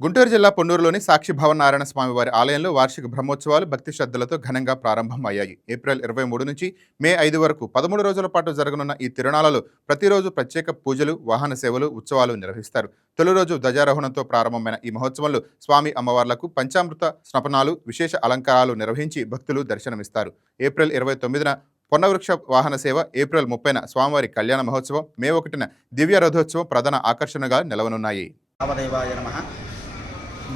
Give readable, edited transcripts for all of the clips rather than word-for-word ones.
గుంటూరు జిల్లా పొన్నూరులోని సాక్షి భవన్ నారాయణ స్వామివారి ఆలయంలో వార్షిక బ్రహ్మోత్సవాలు భక్తి శ్రద్ధలతో ఘనంగా ప్రారంభం అయ్యాయి. ఏప్రిల్ 23 నుంచి మే 5 వరకు 13 రోజుల పాటు జరగనున్న ఈ తిరునాళ్లలో ప్రతిరోజు ప్రత్యేక పూజలు, వాహన సేవలు, ఉత్సవాలు నిర్వహిస్తారు. తొలి రోజు ధ్వజారోహణంతో ప్రారంభమైన ఈ మహోత్సవంలో స్వామి అమ్మవార్లకు పంచామృత స్నపనాలు, విశేష అలంకారాలు నిర్వహించి భక్తులు దర్శనమిస్తారు. ఏప్రిల్ 29న పొన్నవృక్ష వాహన సేవ, ఏప్రిల్ 30న స్వామివారి కళ్యాణ మహోత్సవం, మే 1న దివ్య రథోత్సవం ప్రధాన ఆకర్షణగా నిలవనున్నాయి. రామదేవాయ నమః.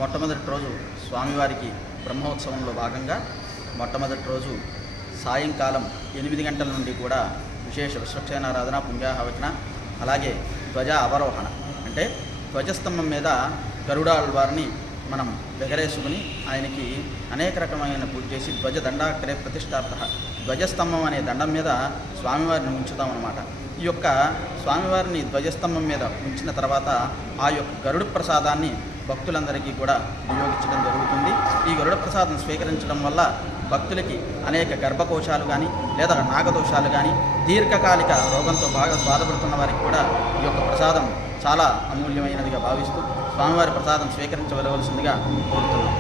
మొట్టమొదటి రోజు స్వామివారికి బ్రహ్మోత్సవంలో భాగంగా మొట్టమొదటి రోజు సాయంకాలం 8 గంటల నుండి కూడా విశేష విశ్వక్షేణారాధన, పుణ్యాహవచన, అలాగే ధ్వజ అవరోహణ అంటే ధ్వజస్తంభం మీద గరుడాళ్వారిని మనం ఎగరేసుకుని ఆయనకి అనేక రకమైన పూజ చేసి ధ్వజ దండాగ్రే ప్రతిష్టార్థ ధ్వజస్తంభం అనే దండం మీద స్వామివారిని ఉంచుతామన్నమాట. ఈ యొక్క స్వామివారిని ధ్వజస్తంభం మీద ఉంచిన తర్వాత ఆ యొక్క గరుడ ప్రసాదాన్ని భక్తులందరికీ కూడా వినియోగించడం జరుగుతుంది. ఈ గరుడ ప్రసాదం స్వీకరించడం వల్ల భక్తులకి అనేక గర్భకోశాలు కానీ లేదా నాగదోషాలు కానీ దీర్ఘకాలిక రోగంతో బాగా బాధపడుతున్న వారికి కూడా ఈ యొక్క ప్రసాదం చాలా అమూల్యమైనదిగా భావిస్తూ స్వామివారి ప్రసాదం స్వీకరించవలసిందిగా కోరుతున్నాం.